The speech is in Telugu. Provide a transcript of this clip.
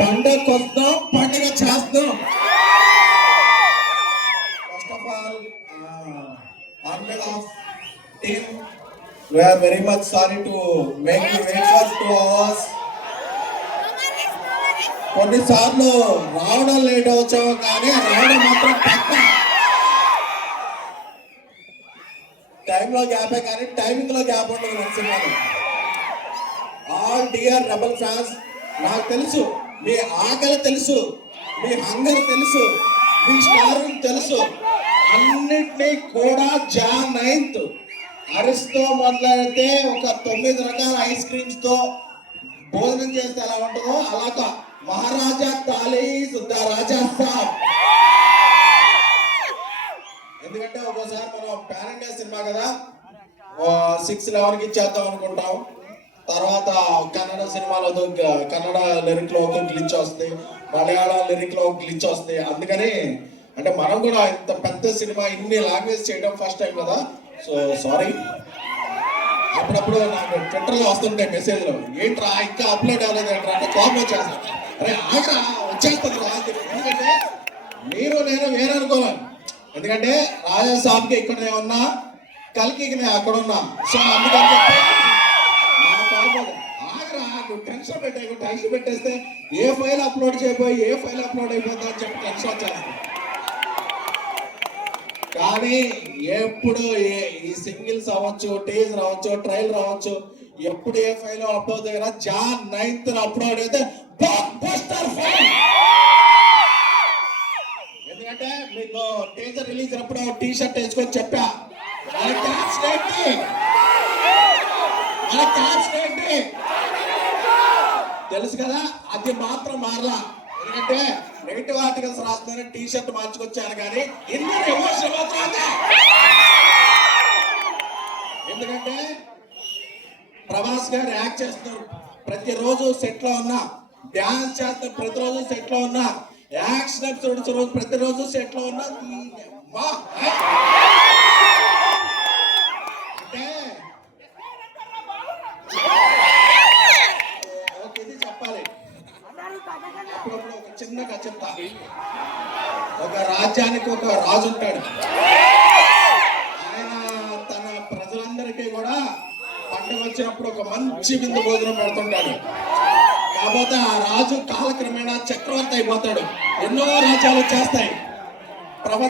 పండగ వస్తాం, పండుగ చేస్తాం. First of all on behalf of team, we are very much sorry to make you wait for 2 hours. కొన్నిసార్లు రావడం లేట్ వచ్చాము, కానీ రావడం మాత్రం పక్క. టైంలో గ్యాపే కానీ టైమింగ్ లో గ్యాప్ ఉండదు మన సినిమాలో. ఆల్ డియర్ రెబల్ ఫ్యాన్స్, నాకు తెలుసు మీ ఆకలి తెలుసు, మీ హంగర్ తెలుసు, మీ స్టార్వింగ్ తెలుసు. అన్నిటినీ కూడా జాన్ 9th అరిస్తో మొదలైతే ఒక 9 రకాల ఐస్ క్రీమ్స్ తో భోజనం చేస్తే ఎలా ఉంటుందో అలాగా మహారాజా తాలీస్ ద రాజా సాబ్. ఎందుకంటే ఒక్కోసారి మనం పాన్ ఇండియా సినిమా కదా 6-11కి ఇచ్చేద్దాం అనుకుంటాం. తర్వాత కన్నడ సినిమాలో కన్నడ లిరిక్ లో ఒక గ్లిచ్ వస్తాయి, మలయాళం లిరిక్ లో ఒక గ్లిచ్ వస్తాయి. అందుకని అంటే మనం కూడా ఇంత పెద్ద సినిమా ఇన్ని లాంగ్వేజ్ చేయడం ఫస్ట్ టైం కదా. So sorry. అప్పుడప్పుడు నాకు ట్విట్టర్లో వస్తుంటాయి మెసేజ్లు, ఏంట్రా ఇంకా అప్లోడ్ అవ్వలేదు ఏంట్రా అంటే కోపం వచ్చేస్తాను. అరే ఆగా వచ్చేస్తుంది రా. ఎందుకంటే మీరు నేను వేరే అనుకోవాలి. ఎందుకంటే రాజా సాబ్కి ఇక్కడ నేను ఉన్నా, కల్కి నేను అక్కడ ఉన్నా. సో అందుకని చెప్పి నా కోపం ఆగరా, నువ్వు టెన్షన్ పెట్టేస్తే ఏ ఫైల్ అప్లోడ్ చేయబోయి ఏ ఫైల్ అప్లోడ్ అయిపోతుందో అని చెప్పి టెన్షన్ వచ్చేస్తాను. కానీ ఎప్పుడు ఈ సింగిల్స్ అవ్వచ్చు, టీజర్ అవ్వచ్చు, ట్రైలర్ అవ్వచ్చు, ఎప్పుడు ఏ ఫైల్ అప్లోడ్ దగ్గర జాన్ 9th అప్లోడ్ అయితే బ్లాక్ బస్టర్ ఫైల్. ఎందుకంటే మీకు టీజర్ రిలీజ్ అప్పుడు టీ షర్ట్ వేసుకొని చెప్పా, తెలుసు కదా, అది మాత్రం మారలా. ఎందుకంటే నెగిటివ్ ఆర్టికల్స్ రాస్తున్నారని టీ షర్ట్ మార్చుకొచ్చాను, కానీ ఇన్నర్ ఎమోషన్ మాత్రం. ఎందుకంటే ప్రభాస్ గారు యాక్ట్ చేస్తున్నారు, ప్రతిరోజు సెట్ లో ఉన్నా, డాన్స్ చేస్తారు ప్రతిరోజు సెట్ లో ఉన్నా, యాక్షన్ ఎపిసోడ్స్ రోజు ప్రతిరోజు సెట్ లో ఉన్నా. అంటే ఇది చెప్పాలి. అప్పుడప్పుడు ఒక చిన్న కథ చెప్తా. ఒక రాజ్యానికి ఒక రాజు ఉంటాడు. ఆయన తన ప్రజలందరికీ కూడా పండుగ వచ్చినప్పుడు ఒక మంచి విందు భోజనం పెడుతుంటాడు. కాకపోతే ఆ రాజు కాలక్రమేణా చక్రవర్తి అయిపోతాడు. ఎన్నో రాజ్యాలు వచ్చేస్తాయి.